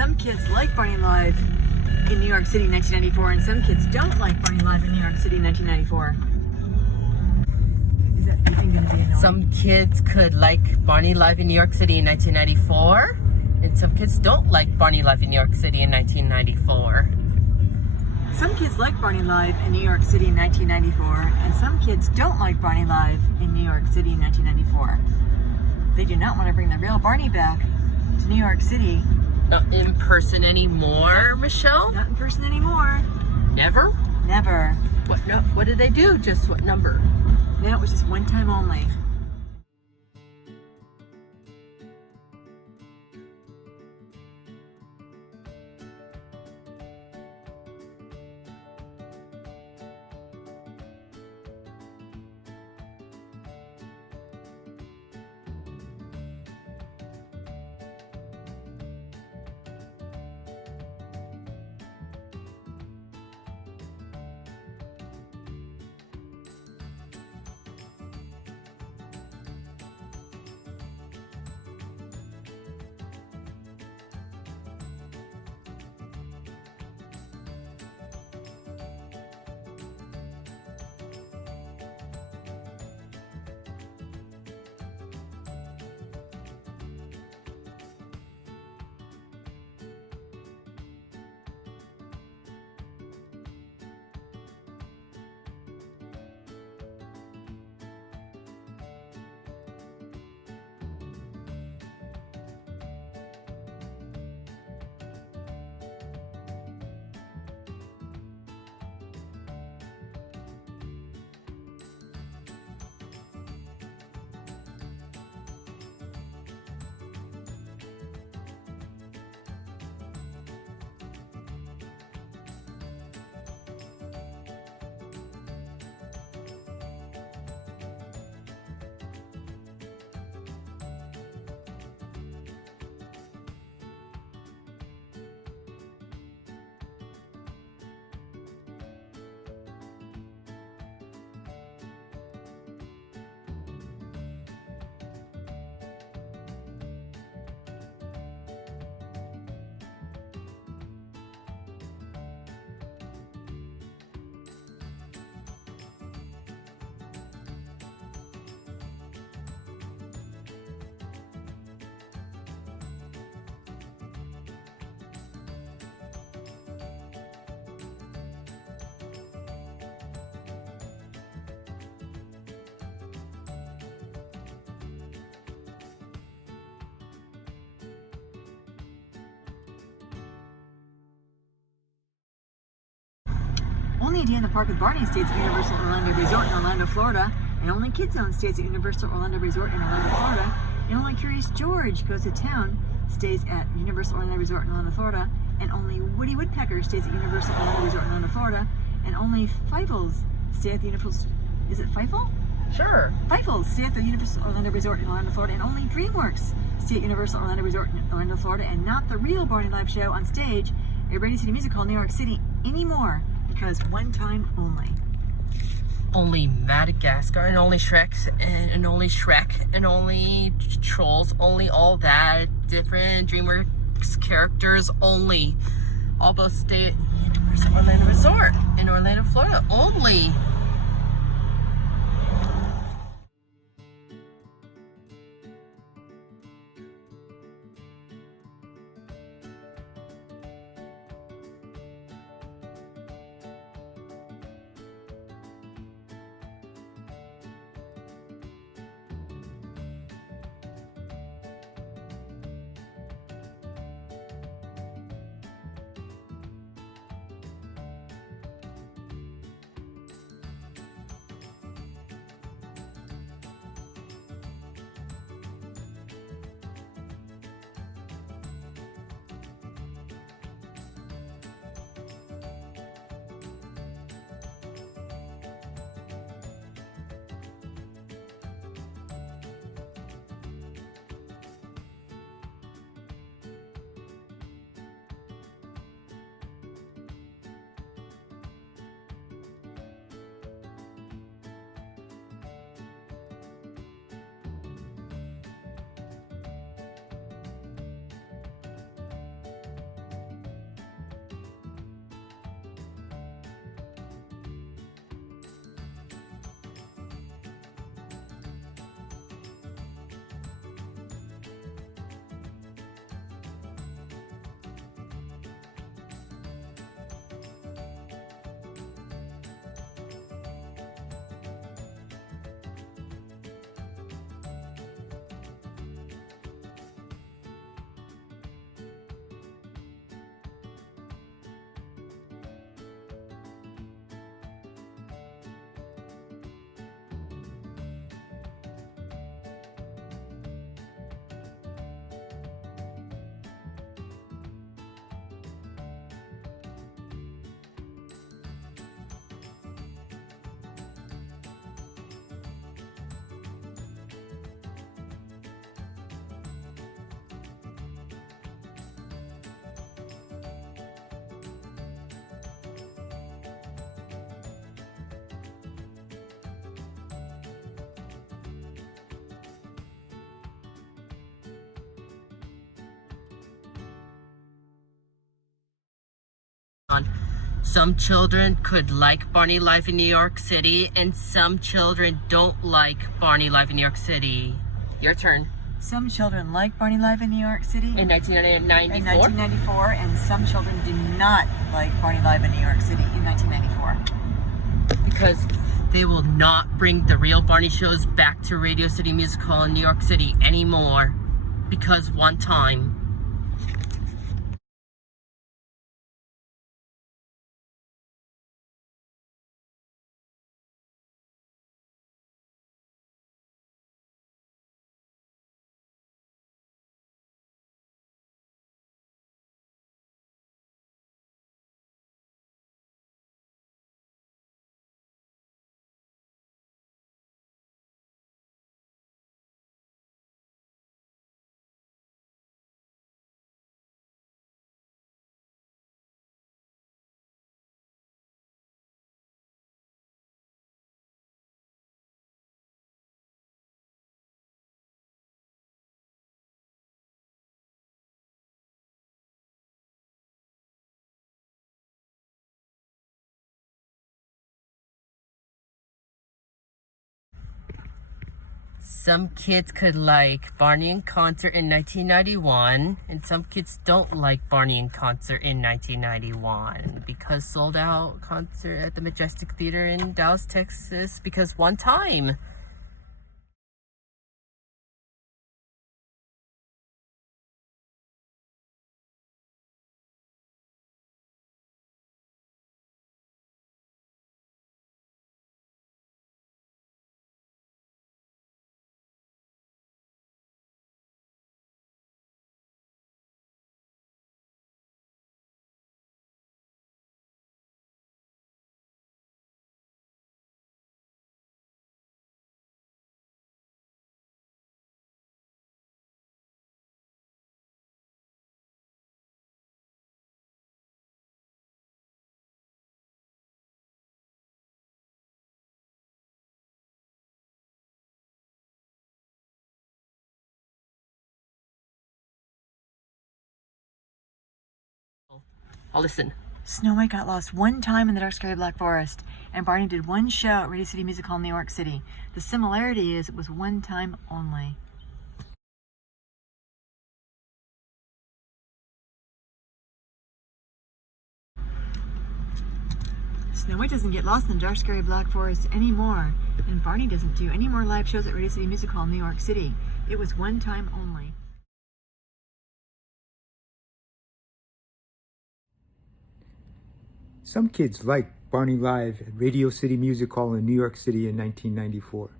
Some kids like Barney Live in New York City in 1994, and some kids don't like Barney Live in New York City in 1994. Is that even going to be annoying? Some kids could like Barney Live in New York City in 1994, and some kids don't like Barney Live in New York City in 1994. Some kids like Barney Live in New York City in 1994, and some kids don't like Barney Live in New York City in 1994. They do not want to bring the real Barney back to New York City. Not in person anymore, Michelle? Not in person anymore. Never? Never. What did they do? Just what number? No, it was just one time only. Only a Day in the Park with Barney stays at Universal Orlando Resort in Orlando, Florida, and only Kid Zone stays at Universal Orlando Resort in Orlando, Florida, and only Curious George Goes to Town stays at Universal Orlando Resort in Orlando, Florida, and only Woody Woodpecker stays at Universal Orlando Resort in Orlando, Florida, and only Feifels stay at the Universal... Is it Feifel? Sure. Feifels stay at the Universal Orlando Resort in Orlando, Florida, and only DreamWorks stay at Universal Orlando Resort in Orlando, Florida, and not the real Barney Live show on stage at Radio City Music Hall, New York City anymore, because one time only. Only Madagascar, and only Shreks, and only Shrek, and only Trolls, only all that, different DreamWorks characters only. All both stay at Universal Orlando Resort in Orlando, Florida only. on. Some children could like Barney life in New York City, and some children don't like Barney life in New York City. Your turn. Some children like Barney life in New York City In 1994? in 1994, and some children do not like Barney live in New York City in 1994. Because they will not bring the real Barney shows back to Radio City Music Hall in New York City anymore. Because one time, some kids could like Barney in concert in 1991, and some kids don't like Barney in concert in 1991 because sold out concert at the Majestic Theater in Dallas, Texas, because one time. I'll listen. Snow White got lost one time in the dark, scary Black Forest, and Barney did one show at Radio City Music Hall in New York City. The similarity is it was one time only. Snow White doesn't get lost in the dark, scary Black Forest anymore, and Barney doesn't do any more live shows at Radio City Music Hall in New York City. It was one time only. Some kids liked Barney live at Radio City Music Hall in New York City in 1994.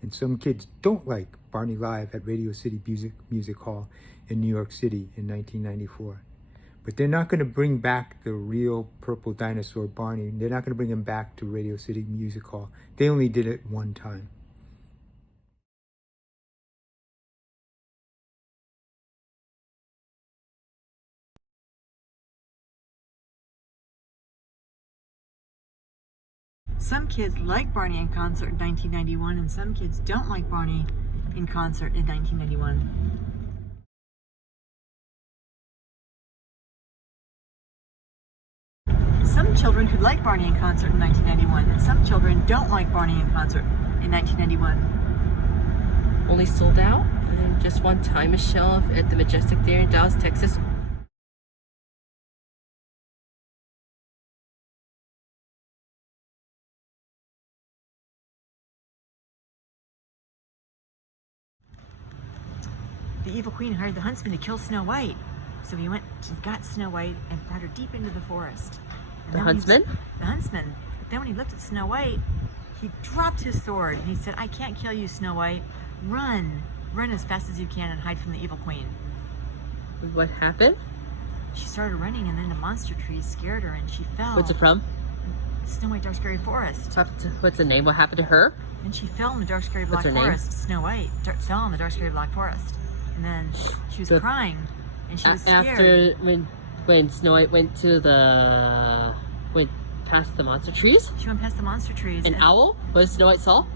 And some kids don't like Barney live at Radio City Music Hall in New York City in 1994. But they're not going to bring back the real purple dinosaur Barney. They're not going to bring him back to Radio City Music Hall. They only did it one time. Some kids like Barney in concert in 1991, and some kids don't like Barney in concert in 1991. Some children could like Barney in concert in 1991, and some children don't like Barney in concert in 1991. Only sold out, and just one time, Michelle, at the Majestic Theater in Dallas, Texas. The evil queen hired the huntsman to kill Snow White. So he went and got Snow White and brought her deep into the forest. And The then huntsman? The huntsman. But then when he looked at Snow White, he dropped his sword and he said, "I can't kill you, Snow White. Run. Run as fast as you can and hide from the evil queen." What happened? She started running, and then the monster trees scared her and she fell. What's it from? Snow White Dark Scary Forest. What's the name? What happened to her? And she fell in the Dark Scary Black What's her name? Forest. Snow White fell in the Dark Scary Black Forest. And then she was crying and she was scared. After when Snow White went past the monster trees? She went past the monster trees. An owl? What did Snow White saw?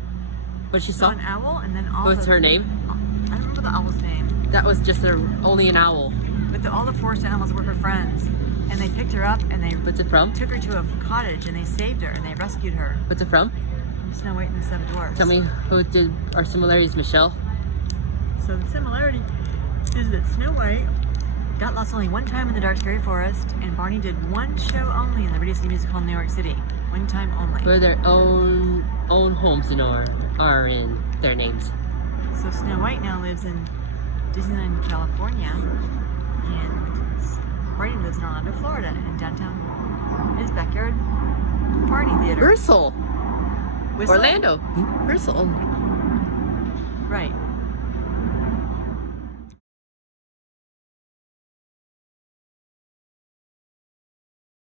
What she saw? An owl, and then all What's her name? I don't remember the owl's name. That was just only an owl. But all the forest animals were her friends. and they picked her up and they What's it from? took her to a cottage and they saved her and they rescued her What's it from? from Snow White and the Seven Dwarfs. Tell me who did our similarities, Michelle. So the similarity is that Snow White got lost only one time in the dark scary forest, and Barney did one show only in the Radio City Music Hall in New York City. One time only. Where their own homes, are in their names. So Snow White now lives in Disneyland, California, and Barney lives in Orlando, Florida, in downtown his backyard party theater. Ursel. Whistle? Orlando. Ursel. Right.